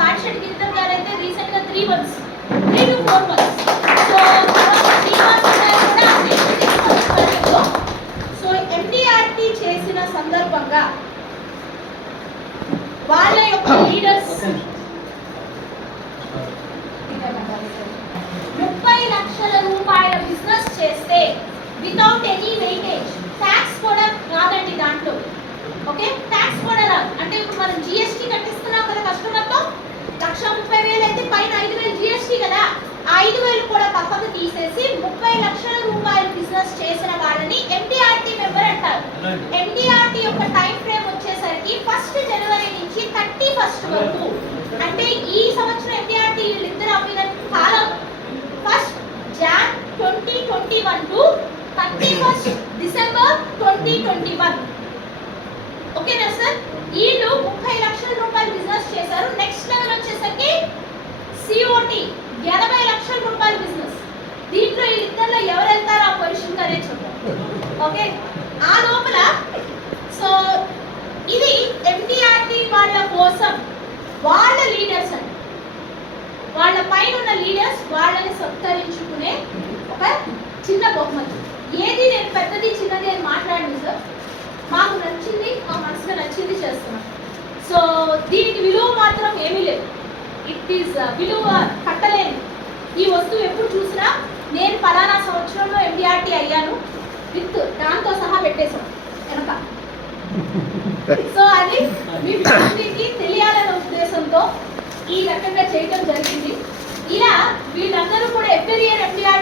సాయి షడ్కీర్తన్ గారు అయితే రీసెంట్గా three months three to four months so so MDRT చేసిన సందర్భంగా వాళ్ళ యొక్క లీడర్స్ రూపాయల చేసిన వాళ్ళని ఎండిఆర్టీ మెంబర్ అంటారు. ఎండిఆర్టీ యొక్క టైం ఫ్రేమ్ వచ్చేసరికి ఫస్ట్ జనవరి నుంచి థర్టీ ఫస్ట్ వరకు. అంటే ఈ సంవత్సరం ఎండిఆర్టీ వీళ్ళిద్దరు అమ్మిన కాలం first Jan twenty twenty one to thirty first December twenty twenty one ఓకేనా సార్ వీళ్ళు ముప్పై లక్షల రూపాయలు బిజినెస్ చేశారు. నెక్స్ట్ లెవెల్ వచ్చేసరికి సిఓటి ఎనభై లక్షల రూపాయల బిజినెస్ దీంట్లో వీళ్ళిద్దరిలో ఎవరు వెళ్తారు ఆ పొజిషన్ అనే చూద్దాం ఓకే. ఆ లోపల సో ఇది ఎండిఆర్టీ వాళ్ళ కోసం వాళ్ళ లీడర్స్ అండి. వాళ్ళ పైన ఉన్న లీడర్స్ వాళ్ళని సత్కరించుకునే ఒక చిన్న బహుమతి. ఏది నేను పెద్దది చిన్నది అని మాట్లాడింది సార్ మాకు నచ్చింది మా మనసుకు నచ్చింది చేస్తున్నాం. సో దీనికి విలువ మాత్రం ఏమీ లేదు. ఇట్ ఈస్ uh, విలువ కట్టలేని. ఈ వస్తువు ఎప్పుడు చూసినా నేను ఫలానా సంవత్సరంలో విత్ దాంతో సహా పెట్టేశాం. వెనక. సో అది మీ ఫ్యామిలీకి తెలియాలనే ఉద్దేశంతో ఈ రకంగా చేయడం జరిగింది. ఇలా వీళ్ళందరూ కూడా ఎవ్రీ ఇయర్ ఎండిఆర్టీ అయ్యి